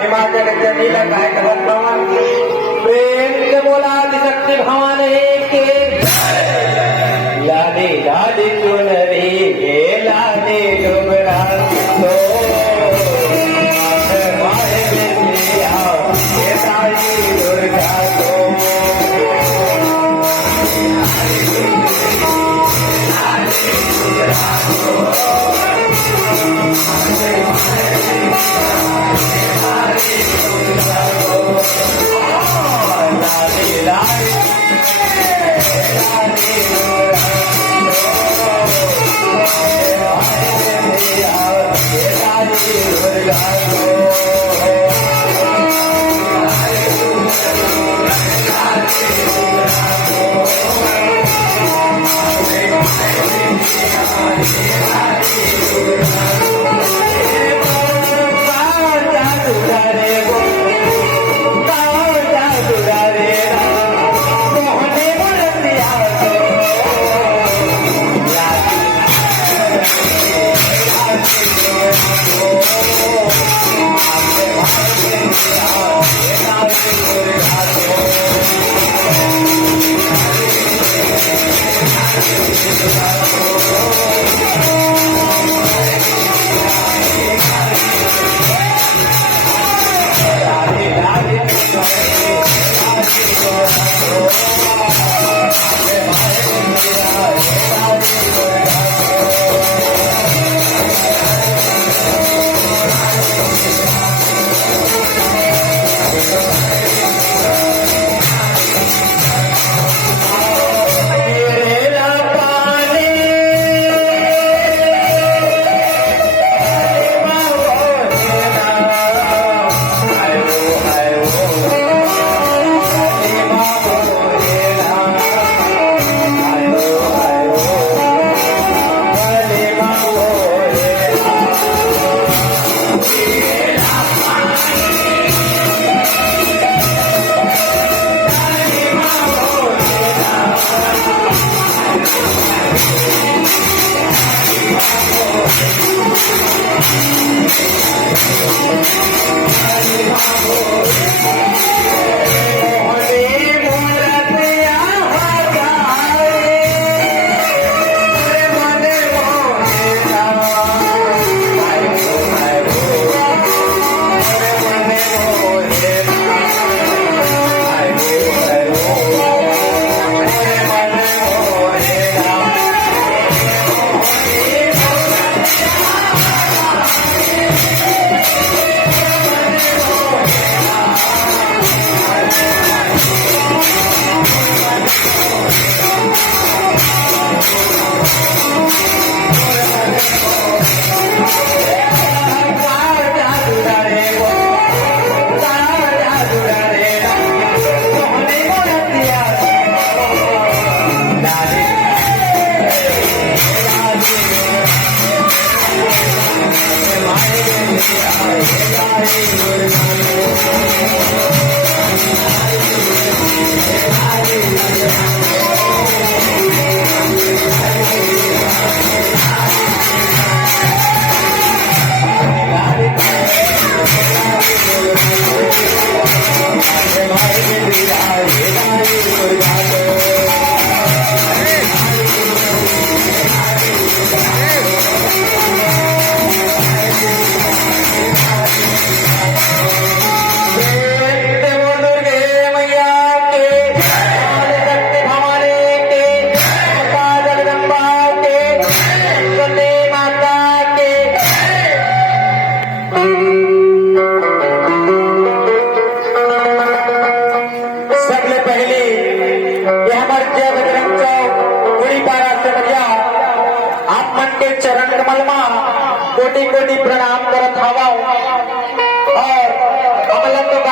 हिमाचल जनीला काय कहत प्रेम से बोला शक्ति भवानी के लाले लाले चुनरी गे लाले डुबरा तो मारे में आओ ये सारी दुर्गा तो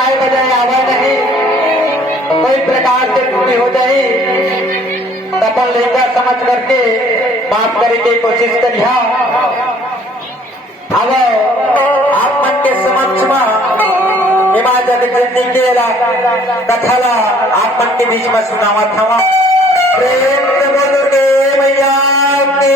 गाय बजाय आवा नहीं कोई प्रकार से पूरी हो जाए तपन लेकर समझ करके माफ करे की कोशिश करिया। अब आप मन के समक्ष में हिमाचल जल्दी के कथाला आप मन के बीच में सुनावा था। प्रेम से बोलो के मैया की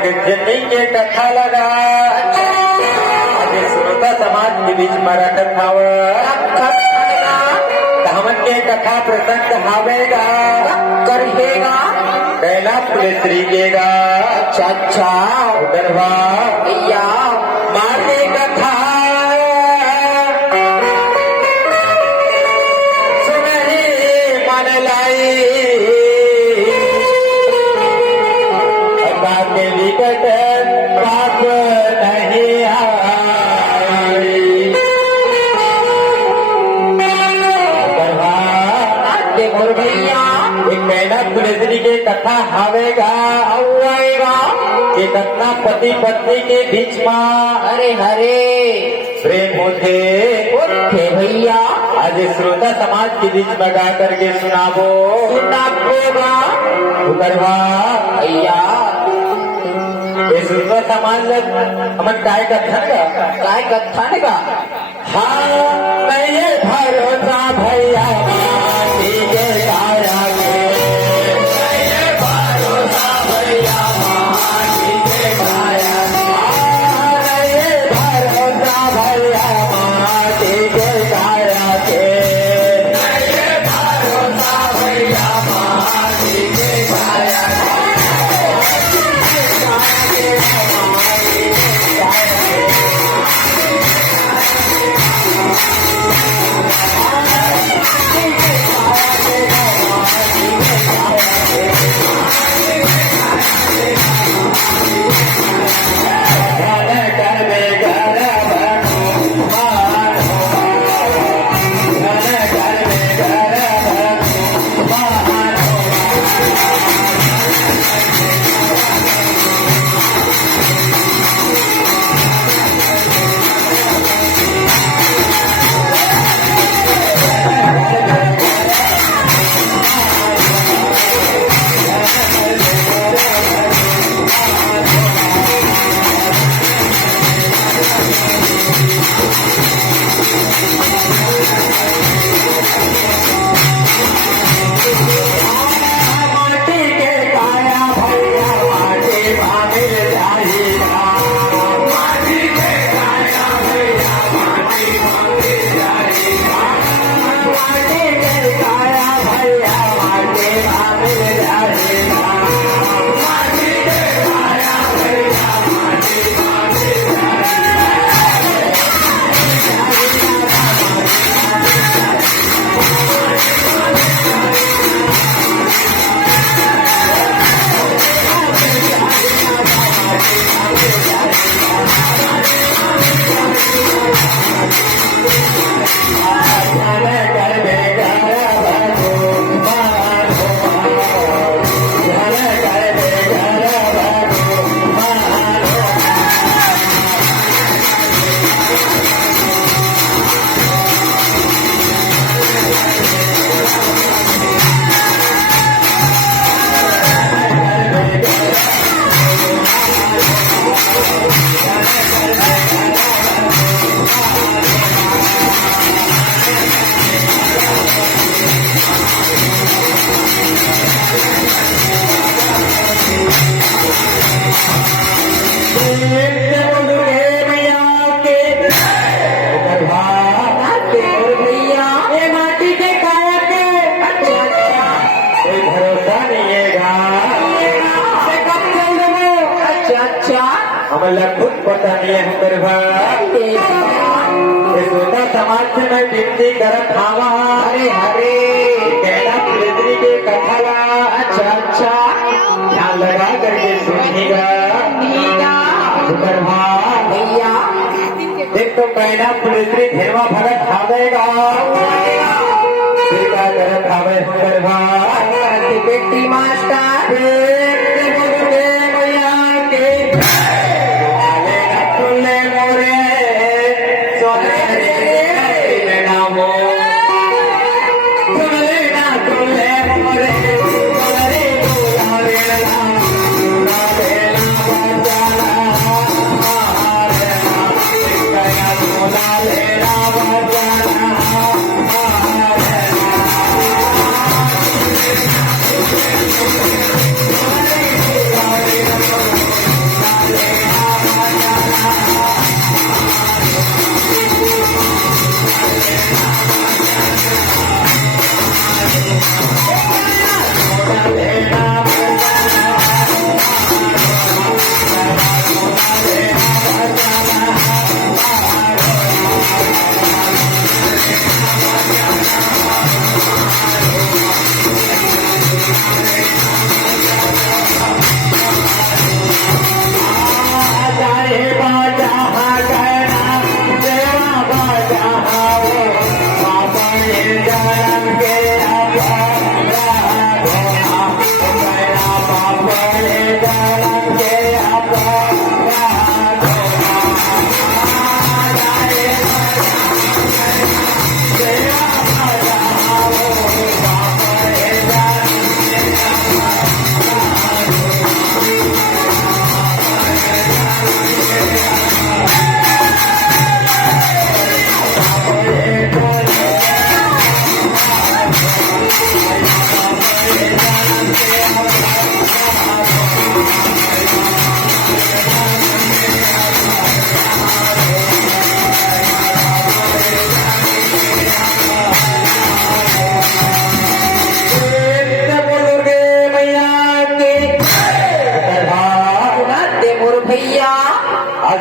जगत के कथा लगा श्रोता समाज के बीच में हमन के कथा प्रसंग हावेगा करेगा पहला पुलिस रीगेगा। अच्छा अच्छा उधरवा भैया मारे कथा सुने मन लाई के विकट बात नहीं आई भैया एक महीना पुलिसरी के कथा आवेगा आएगा कि कथा पति पत्नी के बीच में अरे हरे प्रेम होते भैया आज श्रोता समाज के बीच में गा करके सुनाबो उतरवा भैया श्रोता समाज हमन काय कथन का हाँ नहीं भरोसा भैया आम्हाला खूप पसंती आहे गरबा हे स्वतः समाज से मैं विनती करत हावा हरे हरे कहना पुलिसरी के कथाला अच्छा अच्छा ध्यान लगा करके सुनिएगा गरबा भैया एक तो कहना पुलिसरी धेरवा भगत खावेगा क्या करत हावे गरबा बेटी मास्टर भैया के तुले मोरे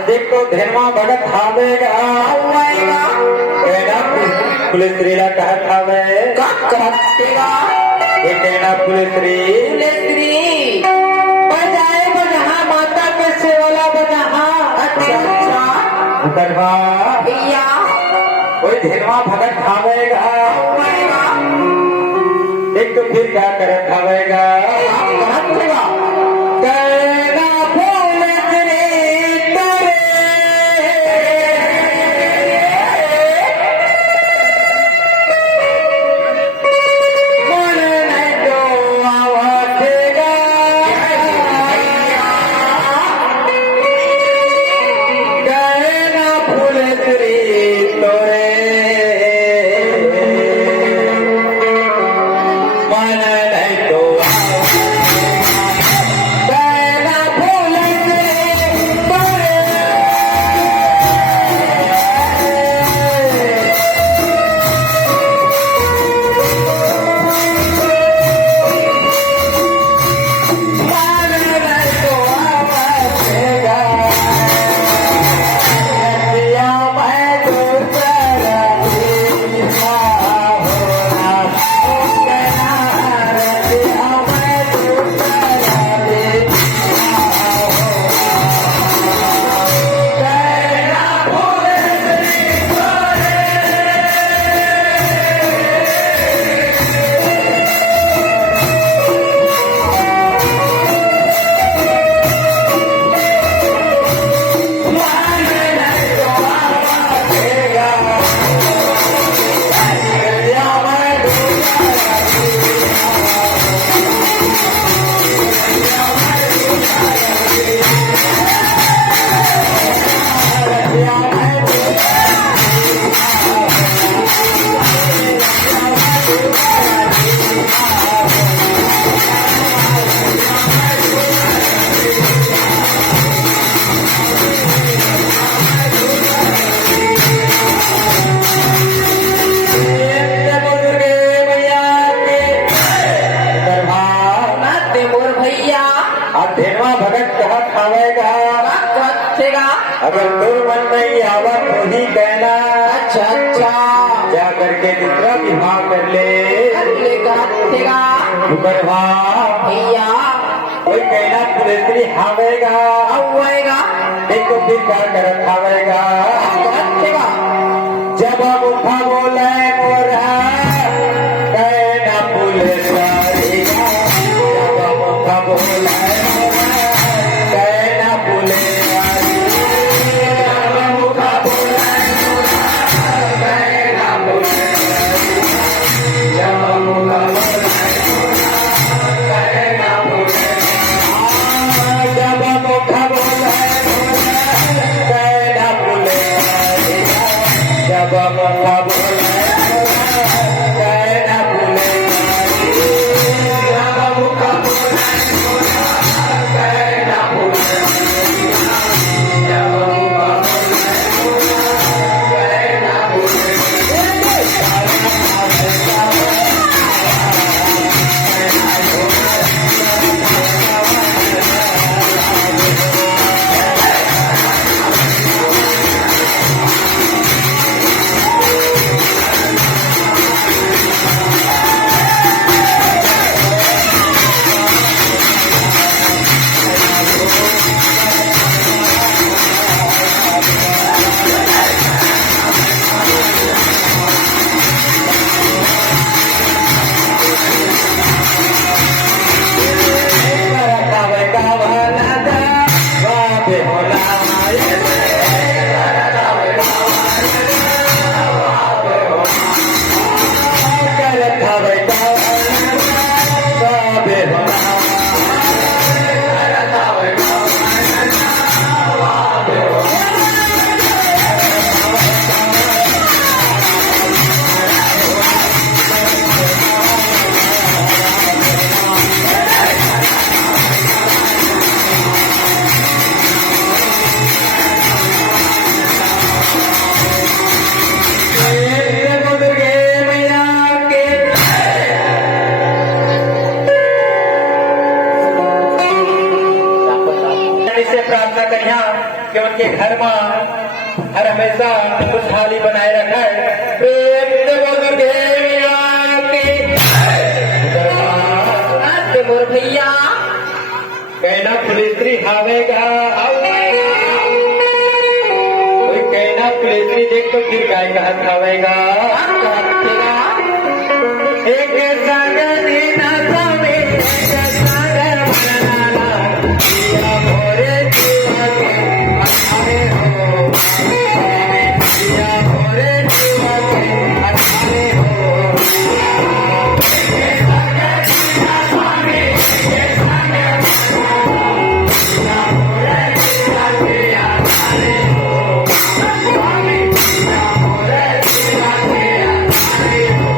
देखो धेरमा भगत खावेगा पुलिस स्त्रीला कहत खावे कहना पुलिस स्त्री बजाए बजहा माता के सेवला बजहा अच्छा गरबा भैया कोई धेरमा भगत खावेगा एक तो फिर क्या करत खावेगा अगर तो मन नहीं आवा तो ही कहना। अच्छा अच्छा जा करके दूसरा विवाह कर ले। देगा करवा भैया कोई कहना पुलिसरी हावेगा आवेगा देखो फिर क्या कर खावेगा। देगा जब मुखा बोले मोरा कहना पुलिसरी जब मुखा बोले कहना पुलिसरी जब मुखा बोले कहना पुलिसरी जब मुखा बोले कहना पुलिसरी जब मुखा बोले कहना पुलिसरी जब मुखा बोले कहना पुलिसरी जब मुखा बोले कहना पुलिसरी जब मुखा बोले कहना से प्रार्थना करिया कि उनके घर में हर हमेशा खुशहाली बनाए रखे। प्रेम से बोलो देविया की मोर भैया कहना पुलिसरी हावेगा कोई कहना पुलिसरी देख तो फिर गाय का हाथ खावेगा। एक संग दिन सवे एक संग मनाना दिया भोरे जीवा के अठारे हो दिया भोरे जीवा के अठारे हो। एक संग जीवा स्वामी एक संग दिया भोरे जीवा के अठारे हो स्वामी दिया भोरे जीवा के अठारे हो।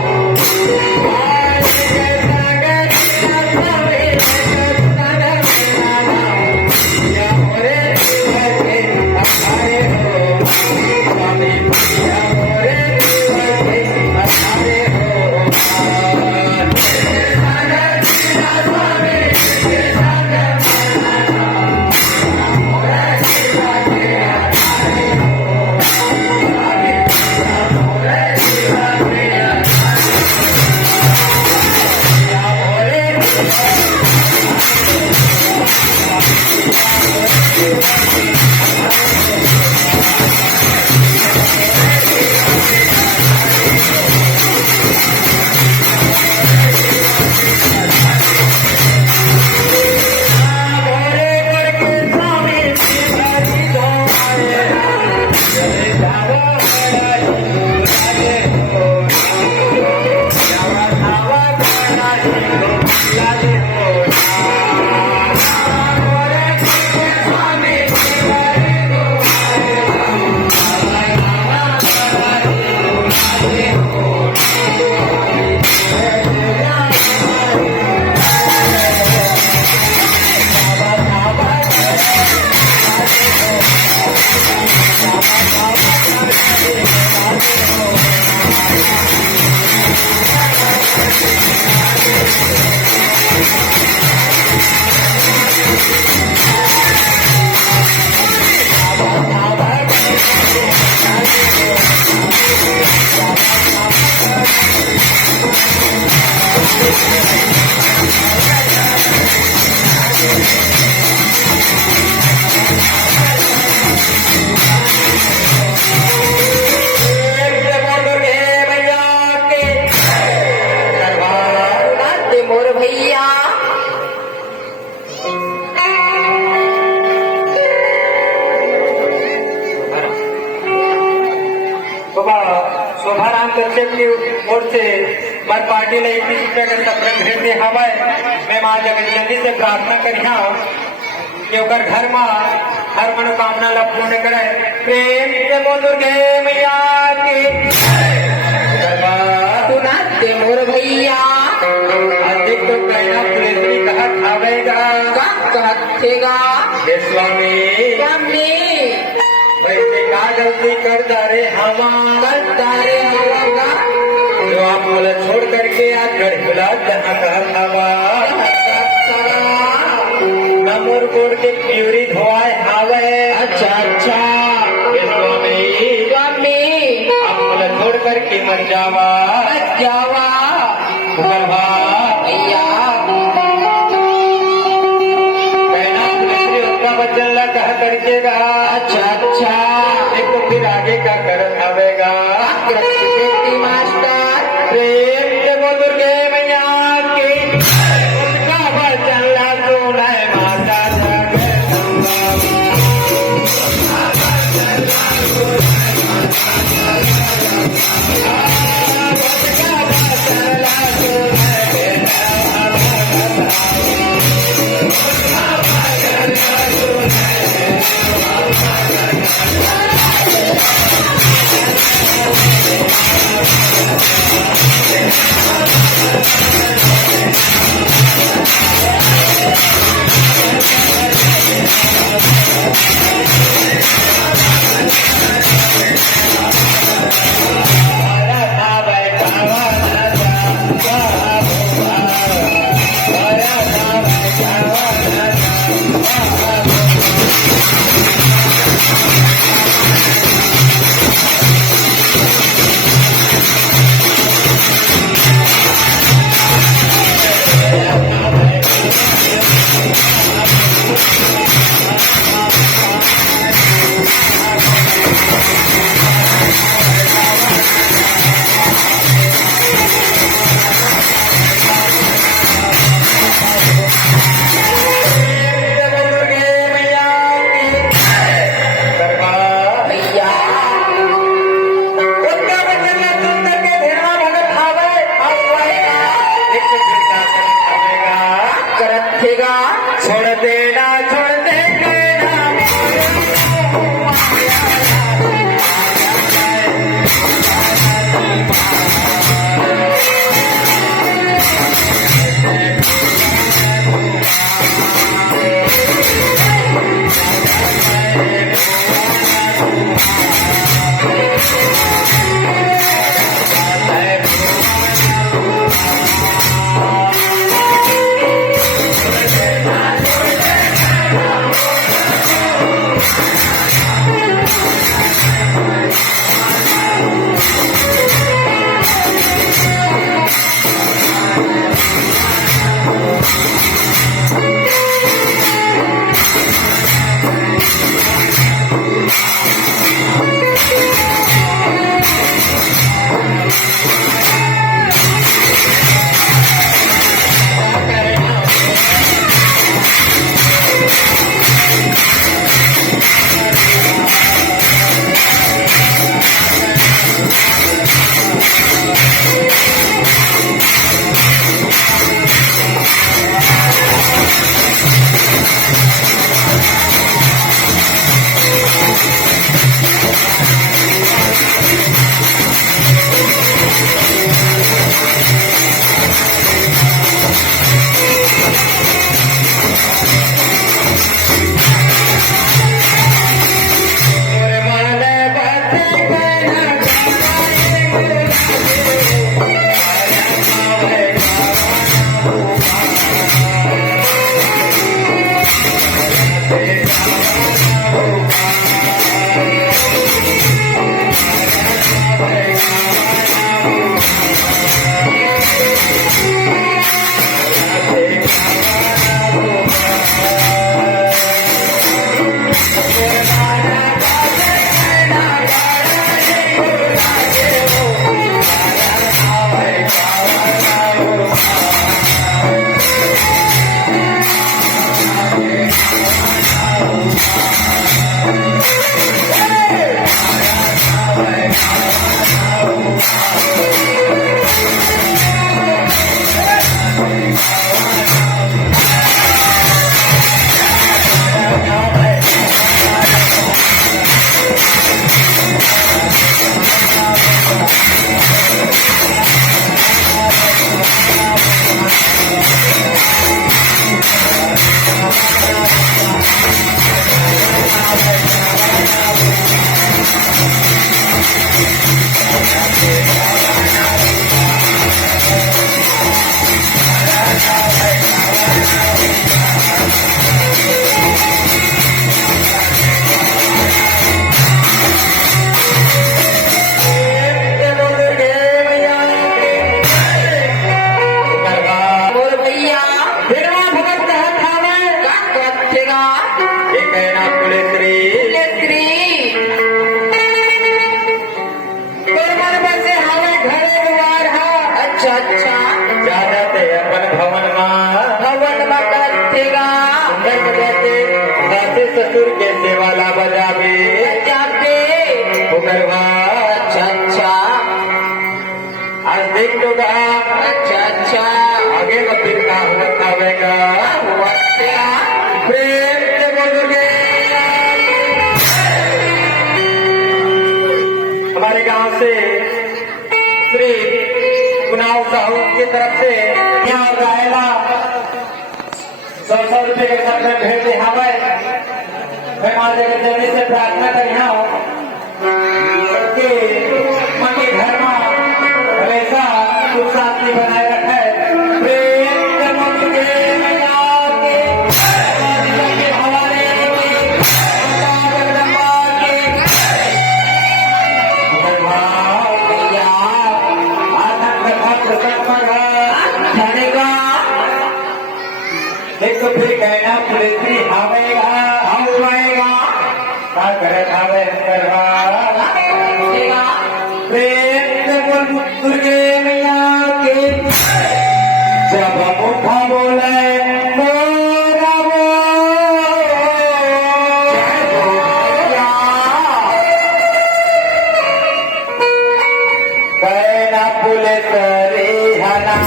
नाते मोर भैया बाबा शोभाराम कश्यप की ओर से हमारी पार्टी ने 21 रुपये का सफर भेज दे हवाए मैं माँ जगदम्बी से प्रार्थना करिया कि ओकर घर में हर मनोकामना ला पूर्ण करे प्रेम से बोल दुर्गे मैया की तू नाते मोर भैया अधिक तो कहना पुलिस कहा खावेगा का कहतेगा हे स्वामी स्वामी वैसे क्या गलती कर डारे हमारा तारे होगा जो आप बोले छोड़ करके आज गढ़ गुलाब जहाँ कहा हवा नमोर कोड के प्यूरी धोआए हावे अच्छा अच्छा हे स्वामी स्वामी आप बोले छोड़ करके मर जावा जावा गलबा भैया कहना पुलिस उसका बच्चन ला कहा करकेगा अच्छा अच्छा देखो फिर आगे का कर आवेगा कृष्ण मास्टर प्रेम से बोल दुर्गे मैया की उसका बच्चन ला सुनाए माता छोड़ देना छोड़ देना अपन भवन में करतेगा सासे ससुर के सेवाला बजावे जाते ओकर बाद अच्छा अच्छा आज देख लो गा अच्छा अच्छा आगे का फिर का होता होगा हुआ तेरा प्रेम से बोलोगे हमारे गांव से श्री कुणाल साहू की तरफ से यहाँ रायला 100 रुपये के साथ में भेज दे हमें मैं माता के जल्दी से प्रार्थना करी हूँ कि मन के घर में हमेशा सुख शांति बनाए रखे प्रेम से बोलोगे मैया के हवाले एक तो फिर कहना पुलिसी आवेगा आवेगा का करे आवे करवा प्रेम से बोल दुर्गे मैया के जब मुखा बोले मोरा कहना पुलिस रिहाना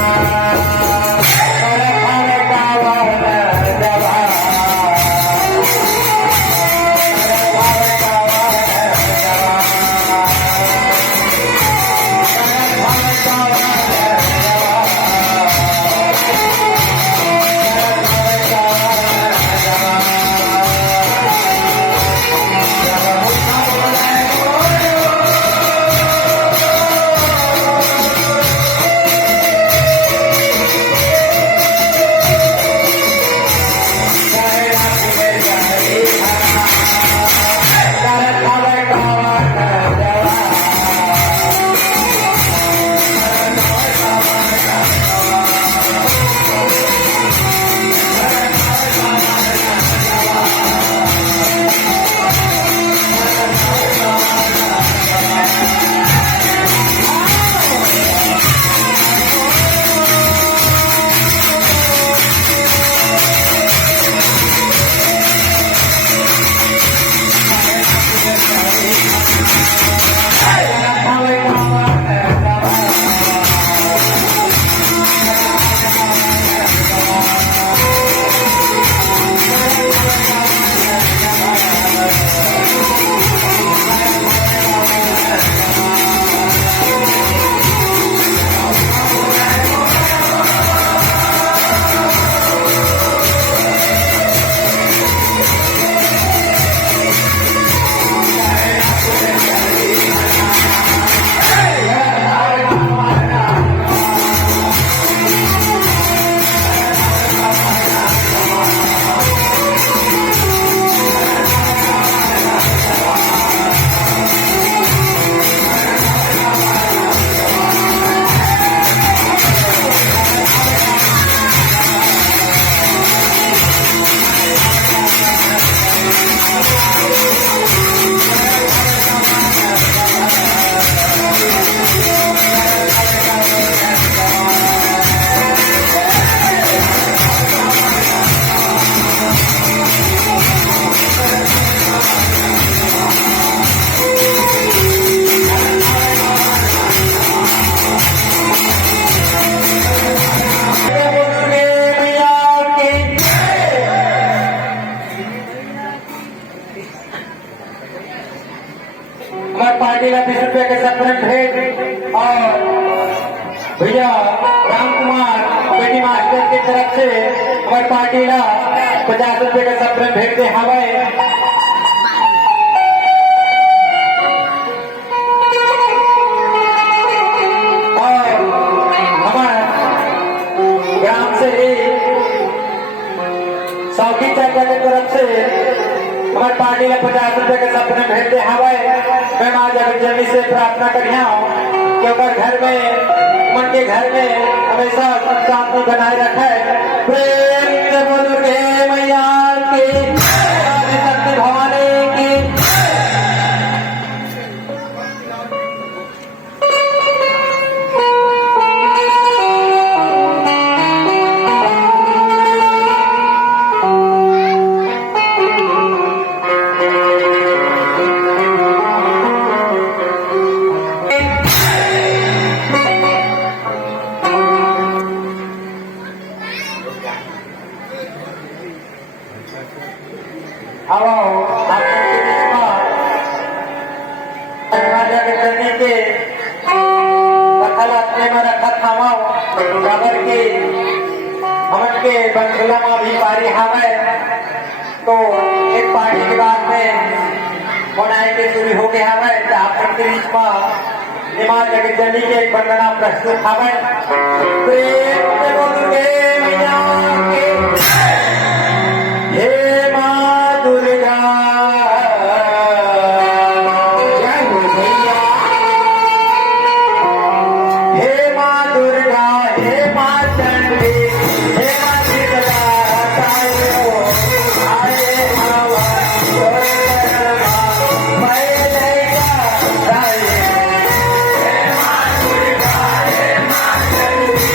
पार्टी का 20 रुपये के साथ में भेंट और भैया राम कुमार बेटी मास्टर की तरफ से हमारी पार्टी का 50 रुपये के साथ में भेंट दे हमें और हमारे ग्राम से ही सौखी चाचा की तरफ से हमारी पार्टी का 50 रुपये के साथ में भेंट दे हमें मैं माँ जगत से प्रार्थना करिया हूँ क्योंकि घर में मन के घर में हमेशा सुख शांति बनाए रखे प्रेम से बोलोगे मैया की शक्ति भवानी की आओ आपके बीच में राजा के चलने के कथल अपने में रखा थामाओ खबर के हमन के बंगला में भी पारी हवे तो एक पार्टी के बाद में बनाए के शुरू हो गया हवे तो आपके बीच में निमा जगत जननी के एक वंदना प्रस्तुत हवे प्रेम से बोलूंगे मिया के हे माँ दुर्गा जय हो भैया हे माँ दुर्गा हे माँ चंडी हे माँ शीतला तायो आए हवा मैं लेगा ताये हे माँ दुर्गा हे माँ चंडी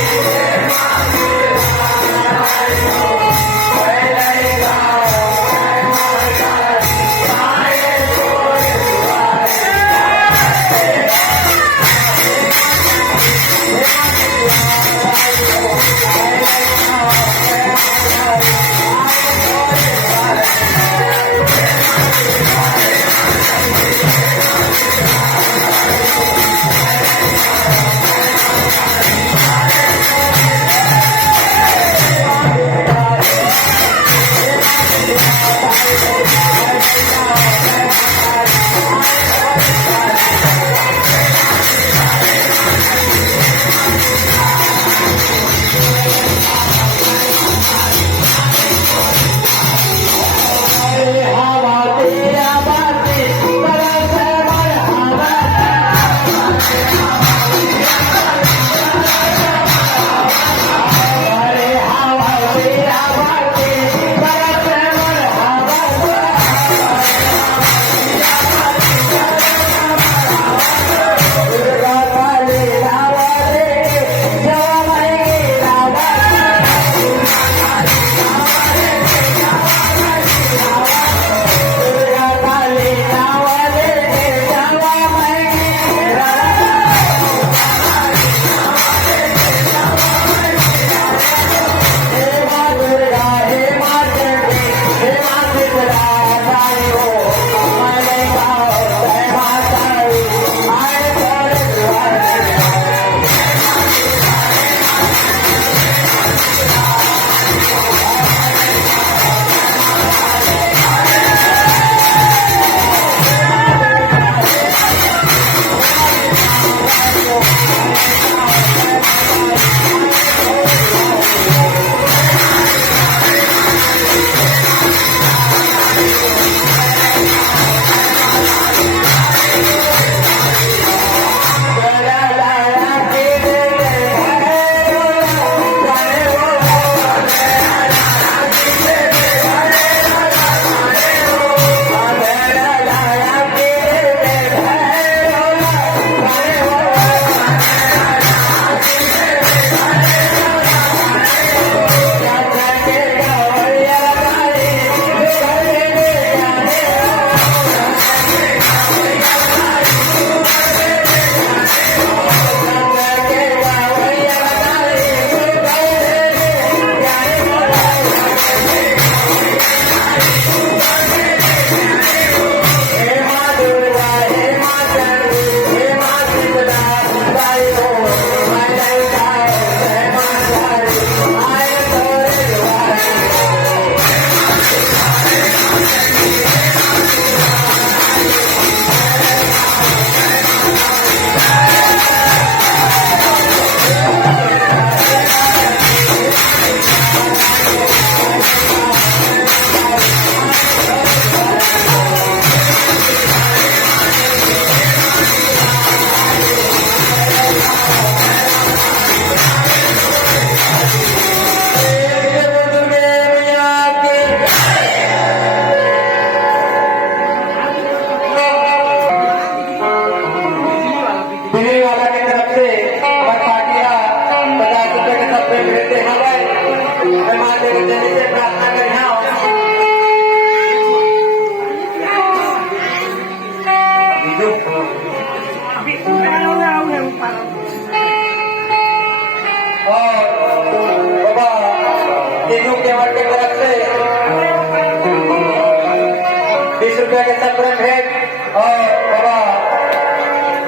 रुपया के सप्रेम भेंट और बाबा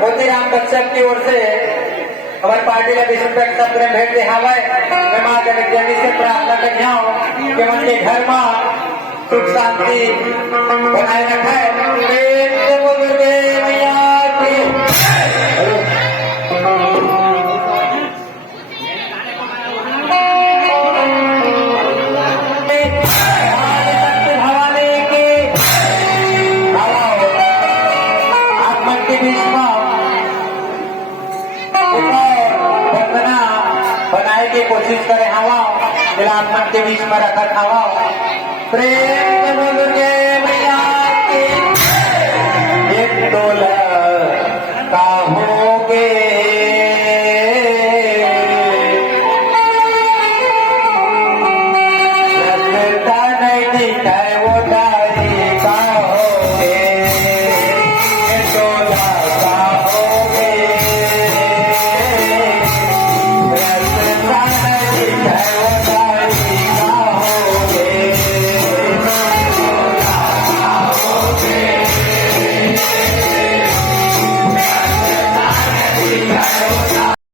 मोतीराम कश्यप की ओर से हमारी पार्टी का 20 रुपया के सप्रेम भेंट दे हवा मैं माँ जगत जननी से प्रार्थना कर जाऊँ कि उनके घर में सुख शांति बनाए रखा है। प्रेम से बोल गुरुदेव मैया की। भवानी की आत्मन के बीच में वंदना बनाए की कोशिश करे हवा आत्मन के बीच में रखा हवा प्रेम